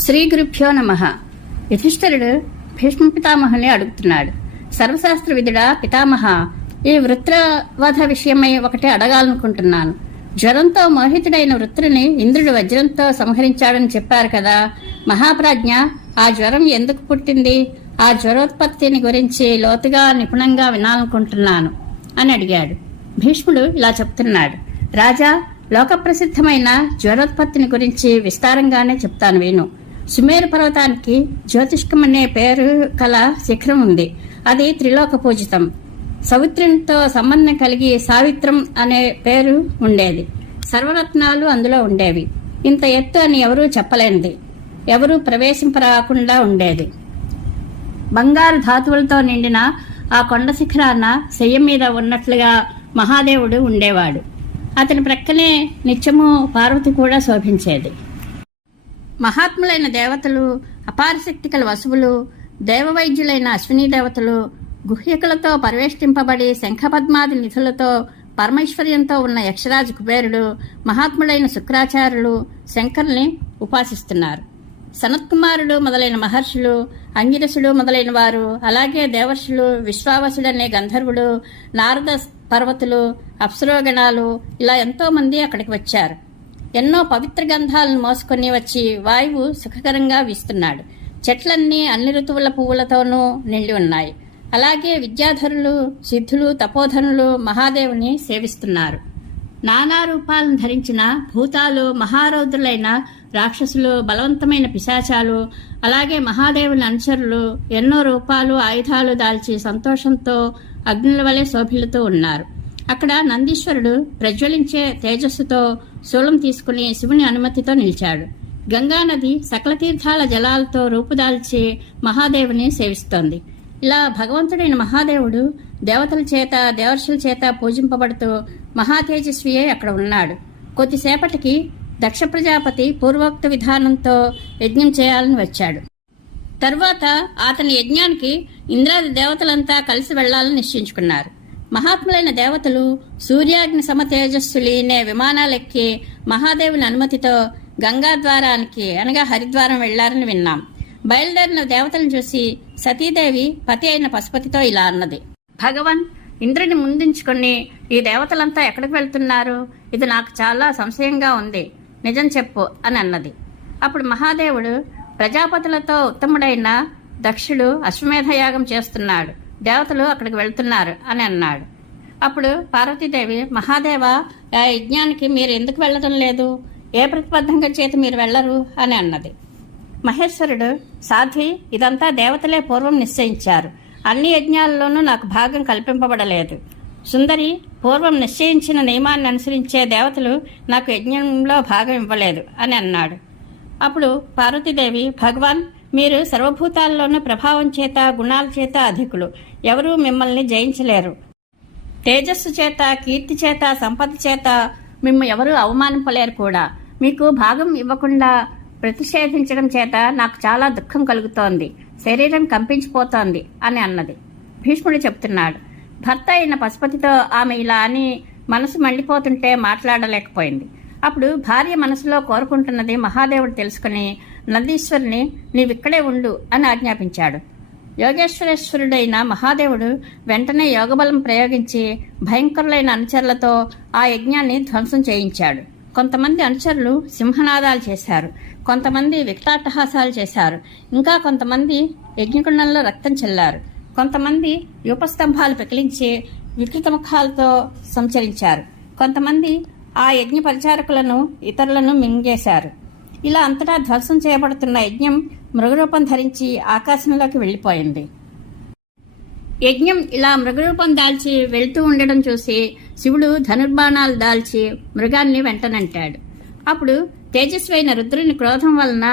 శ్రీ గురుభ్యో నమః. యుధిష్ఠిరుడు భీష్మ పితామహుని అడుగుతున్నాడు. సర్వశాస్త్ర విధుడా పితామహ, ఈ వృత్రవధ విషయమై ఒకటి అడగాలనుకుంటున్నాను. జ్వరంతో మోహితుడైన వృత్రుని ఇంద్రుడు వజ్రంతో సంహరించాడని చెప్పారు కదా మహాప్రాజ్ఞ, ఆ జ్వరం ఎందుకు పుట్టింది? ఆ జ్వరోత్పత్తిని గురించి లోతుగా నిపుణంగా వినాలనుకుంటున్నాను అని అడిగాడు. భీష్ముడు ఇలా చెప్తున్నాడు. రాజా, లోకప్రసిద్ధమైన జ్వరోత్పత్తిని గురించి విస్తారంగానే చెప్తాను విను. సుమేరు పర్వతానికి జ్యోతిష్కం అనే పేరు కల శిఖరం ఉంది. అది త్రిలోక పూజితం. సవిత్రునితో సంబంధం కలిగి సావిత్రం అనే పేరు ఉండేది. సర్వరత్నాలు అందులో ఉండేవి. ఇంత ఎత్తు అని ఎవరూ చెప్పలేనిది, ఎవరూ ప్రవేశింపరాకుండా ఉండేది. బంగారు ధాతువులతో నిండిన ఆ కొండ శిఖరాన శయ్య మీద ఉన్నట్లుగా మహాదేవుడు ఉండేవాడు. అతని ప్రక్కనే నిత్యము పార్వతి కూడా శోభించేది. మహాత్ములైన దేవతలు, అపారశక్తి కల వసువులు, దేవవైద్యులైన అశ్వినీ దేవతలు, గుహ్యకులతో పరివేష్టింపబడి శంఖపద్మాది నిధులతో పరమైశ్వర్యంతో ఉన్న యక్షరాజు కుబేరుడు, మహాత్ములైన శుక్రాచార్యులు శంకరుల్ని ఉపాసిస్తున్నారు. సనత్కుమారుడు మొదలైన మహర్షులు, అంగిరసుడు మొదలైన వారు, అలాగే దేవర్షులు, విశ్వావసుడనే గంధర్వుడు, నారద పర్వతులు, అప్సరోగణాలు, ఇలా ఎంతో మంది అక్కడికి వచ్చారు. ఎన్నో పవిత్ర గంధాలను మోసుకొని వచ్చి వాయువు సుఖకరంగా వీస్తున్నాడు. చెట్లన్నీ అన్ని ఋతువుల పువ్వులతోనూ నిండి ఉన్నాయి. అలాగే విద్యాధరులు, సిద్ధులు, తపోధనులు మహాదేవుని సేవిస్తున్నారు. నానా రూపాలను ధరించిన భూతాలు, మహారౌద్రులైన రాక్షసులు, బలవంతమైన పిశాచాలు, అలాగే మహాదేవుని అనుచరులు ఎన్నో రూపాలు, ఆయుధాలు దాల్చి సంతోషంతో అగ్నుల వలె శోభిల్లుతూ ఉన్నారు. అక్కడ నందీశ్వరుడు ప్రజ్వలించే తేజస్సుతో శూలం తీసుకుని శివుని అనుమతితో నిలిచాడు. గంగానది సకల తీర్థాల జలాలతో రూపుదాల్చి మహాదేవుని సేవిస్తోంది. ఇలా భగవంతుడైన మహాదేవుడు దేవతల చేత, దేవర్షుల చేత పూజింపబడుతూ మహాతేజస్వియే అక్కడ ఉన్నాడు. కొద్దిసేపటికి దక్ష ప్రజాపతి పూర్వోక్త విధానంతో యజ్ఞం చేయాలని వచ్చాడు. తరువాత అతని యజ్ఞానికి ఇంద్రాది దేవతలంతా కలిసి వెళ్లాలని నిశ్చయించుకున్నారు. మహాత్ములైన దేవతలు సూర్యాగ్ని సమతేజస్సులీనే విమానాలెక్కి మహాదేవుని అనుమతితో గంగా ద్వారానికి అనగా హరిద్వారం వెళ్లారని విన్నాం. బయలుదేరిన దేవతలను చూసి సతీదేవి పతి అయిన పశుపతితో ఇలా అన్నది. భగవన్, ఇంద్రుని ముందుంచుకొని ఈ దేవతలంతా ఎక్కడికి వెళ్తున్నారు? ఇది నాకు చాలా సంశయంగా ఉంది, నిజం చెప్పు అని అన్నది. అప్పుడు మహాదేవుడు, ప్రజాపతులతో ఉత్తముడైన దక్షుడు అశ్వమేధయాగం చేస్తున్నాడు, దేవతలు అక్కడికి వెళ్తున్నారు అని అన్నాడు. అప్పుడు పార్వతీదేవి, మహాదేవ, ఆ యజ్ఞానికి మీరు ఎందుకు వెళ్ళడం లేదు? ఏ ప్రతిబద్ధంగా చేత మీరు వెళ్లరు అని అన్నది. మహేశ్వరుడు, సాధ్వి, ఇదంతా దేవతలే పూర్వం నిశ్చయించారు. అన్ని యజ్ఞాలలోనూ నాకు భాగం కల్పింపబడలేదు. సుందరి, పూర్వం నిశ్చయించిన నియమాన్ని అనుసరించే దేవతలు నాకు యజ్ఞంలో భాగం ఇవ్వలేదు అని అన్నాడు. అప్పుడు పార్వతీదేవి, భగవాన్, మీరు సర్వభూతాల్లోనూ ప్రభావం చేత, గుణాల చేత అధికులు. ఎవరూ మిమ్మల్ని జయించలేరు. తేజస్సు చేత, కీర్తి చేత, సంపద చేత మిమ్మల్ని ఎవరూ అవమానింపలేరు కూడా. మీకు భాగం ఇవ్వకుండా ప్రతిషేధించడం చేత నాకు చాలా దుఃఖం కలుగుతోంది, శరీరం కంపించిపోతోంది అని అన్నది. భీష్ముడు చెప్తున్నాడు. భర్త అయిన పశుపతితో ఆమె ఇలా అని మనసు మండిపోతుంటే మాట్లాడలేకపోయింది. అప్పుడు భార్య మనసులో కోరుకుంటున్నది మహాదేవుడు తెలుసుకుని నందీశ్వరుని, నీవిక్కడే ఉండు అని ఆజ్ఞాపించాడు. యోగేశ్వరేశ్వరుడైన మహాదేవుడు వెంటనే యోగబలం ప్రయోగించి భయంకరులైన అనుచరులతో ఆ యజ్ఞాన్ని ధ్వంసం చేయించాడు. కొంతమంది అనుచరులు సింహనాదాలు చేశారు, కొంతమంది వికటాట్టహాసాలు చేశారు, ఇంకా కొంతమంది యజ్ఞకుండంలో రక్తం చెల్లారు, కొంతమంది యూపస్తంభాలు పెకిలించి వికృత ముఖాలతో సంచరించారు, కొంతమంది ఆ యజ్ఞ పరిచారకులను, ఇతరులను మింగేశారు. ఇలా అంతటా ధ్వంసం చేయబడుతున్న యజ్ఞం మృగరూపం ధరించి ఆకాశంలోకి వెళ్లిపోయింది. యజ్ఞం ఇలా మృగరూపం దాల్చి వెళ్తూ ఉండడం చూసి శివుడు ధనుర్బాణాలు దాల్చి మృగాన్ని వెంటనంటాడు. అప్పుడు తేజస్వైన రుద్రుని క్రోధం వలన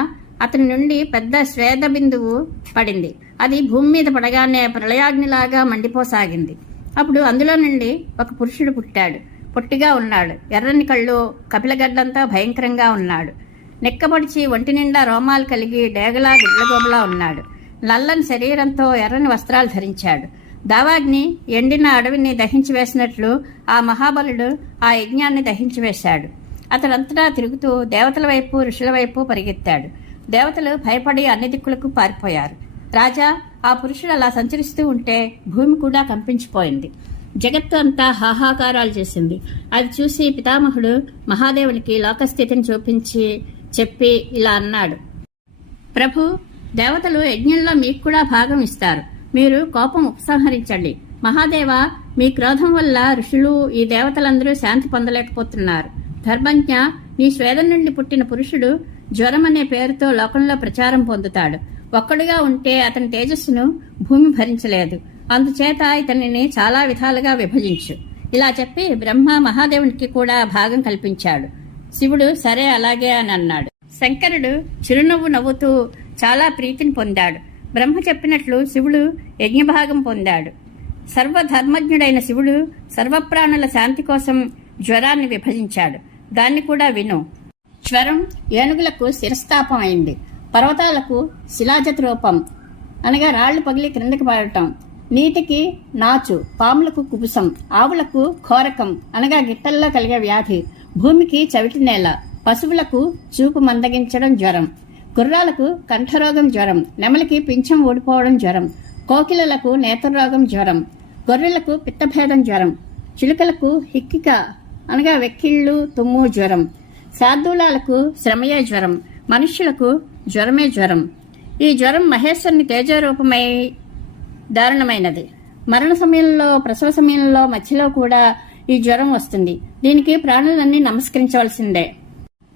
అతని నుండి పెద్ద శ్వేద బిందువు పడింది. అది భూమి మీద పడగానే ప్రళయాగ్నిలాగా మండిపోసాగింది. అప్పుడు అందులో నుండి ఒక పురుషుడు పుట్టాడు. పొట్టిగా ఉన్నాడు, ఎర్రని కళ్ళు, కపిలగడ్డంతా భయంకరంగా ఉన్నాడు. నెక్కబడిచి ఒంటి నిండా రోమాలు కలిగి డేగలా గుడ్లగోబలా ఉన్నాడు. నల్లని శరీరంతో ఎర్రని వస్త్రాలు ధరించాడు. దావాగ్ని ఎండిన అడవిని దహించి వేసినట్లు ఆ మహాబలుడు ఆ యజ్ఞాన్ని దహించి వేశాడు. అతడంతటా తిరుగుతూ దేవతల వైపు, ఋషుల వైపు పరిగెత్తాడు. దేవతలు భయపడి అన్ని దిక్కులకు పారిపోయారు. రాజా, ఆ పురుషుడు అలా సంచరిస్తూ ఉంటే భూమి కూడా కంపించిపోయింది. జగత్తు అంతా హాహాకారాలు చేసింది. అది చూసి పితామహుడు మహాదేవునికి లోకస్థితిని చెప్పి ఇలా అన్నాడు. ప్రభు, దేవతలు యజ్ఞంలో మీకు కూడా భాగం ఇస్తారు. మీరు కోపం ఉపసంహరించండి. మహాదేవ, మీ క్రోధం వల్ల ఋషులు, ఈ దేవతలందరూ శాంతి పొందలేకపోతున్నారు. ధర్మజ్ఞ, నీ స్వేదం నుండి పుట్టిన పురుషుడు జ్వరం అనే పేరుతో లోకంలో ప్రచారం పొందుతాడు. ఒక్కడుగా ఉంటే అతని తేజస్సును భూమి భరించలేదు. అందుచేత ఇతనిని చాలా విధాలుగా విభజించు. ఇలా చెప్పి బ్రహ్మ మహాదేవునికి కూడా భాగం కల్పించాడు. శివుడు సరే అలాగే అని అన్నాడు. శంకరుడు చిరునవ్వు నవ్వుతూ చాలా ప్రీతిని పొందాడు. బ్రహ్మ చెప్పినట్లు శివుడు యజ్ఞభాగం పొందాడు. సర్వధర్మజ్ఞుడైన శివుడు సర్వప్రాణుల శాంతి కోసం జ్వరాన్ని విభజించాడు. దాన్ని కూడా విను. జ్వరం ఏనుగులకు శిరస్థాపం అయింది. పర్వతాలకు శిలాజత రూపం, అనగా రాళ్లు పగిలి క్రిందకి పడటం. నీటికి నాచు, పాములకు కుబుసం, ఆవులకు ఖోరకం, అనగా గిట్టల్లో కలిగే వ్యాధి. భూమికి చవిటి నేల, పశువులకు చూపు మందగించడం జ్వరం. గుర్రాలకు కంఠరోగం జ్వరం, నెమలికి పింఛం ఊడిపోవడం జ్వరం, కోకిలలకు నేత్రరోగం జ్వరం, గొర్రెలకు పిత్తభేదం జ్వరం, చిలుకలకు హిక్కిక, అనగా వెక్కిళ్ళు తుమ్ము జ్వరం, శార్దూలాలకు శ్రమయే జ్వరం, మనుష్యులకు జ్వరమే జ్వరం. ఈ జ్వరం మహేశ్వరుని తేజరూపమై దారుణమైనది. మరణ సమయంలో, ప్రసవ సమయంలో, మధ్యలో కూడా ఈ జ్వరం వస్తుంది. దీనికి ప్రాణులన్నీ నమస్కరించవలసిందే,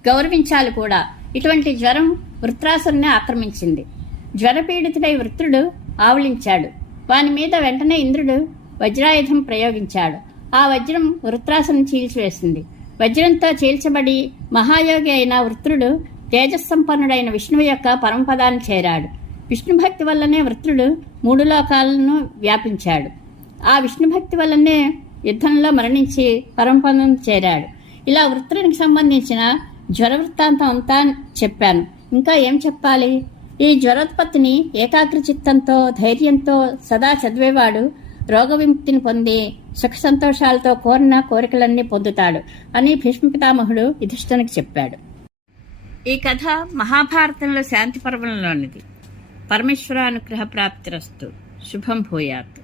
గౌరవించాలి కూడా. ఇటువంటి జ్వరం వృత్రాసురుని ఆక్రమించింది. జ్వరపీడితుడై వృత్రుడు ఆవులించాడు. వాని మీద వెంటనే ఇంద్రుడు వజ్రాయుధం ప్రయోగించాడు. ఆ వజ్రం వృత్రాసుని చీల్చివేసింది. వజ్రంతో చీల్చబడి మహాయోగి అయిన వృత్రుడు తేజస్సంపన్నుడైన విష్ణువు యొక్క పరమపదాన్ని చేరాడు. విష్ణుభక్తి వల్లనే వృత్రుడు 3 లోకాలను వ్యాపించాడు. ఆ విష్ణుభక్తి వల్లనే యుద్ధంలో మరణించి పరమపదం చేరాడు. ఇలా వృత్రునికి సంబంధించిన జ్వర వృత్తాంతం అంతా చెప్పాను. ఇంకా ఏం చెప్పాలి? ఈ జ్వరోత్పత్తిని ఏకాగ్ర చిత్తంతో, ధైర్యంతో సదా చదివేవాడు రోగ విముక్తిని పొంది సుఖ సంతోషాలతో కోరిన కోరికలన్నీ పొందుతాడు అని భీష్మ పితామహుడు యుధిష్ఠిరునికి చెప్పాడు. ఈ కథ మహాభారతంలో శాంతి పర్వంలోనిది. పరమేశ్వరానుగ్రహ ప్రాప్తిరస్తు. శుభం భూయాత్.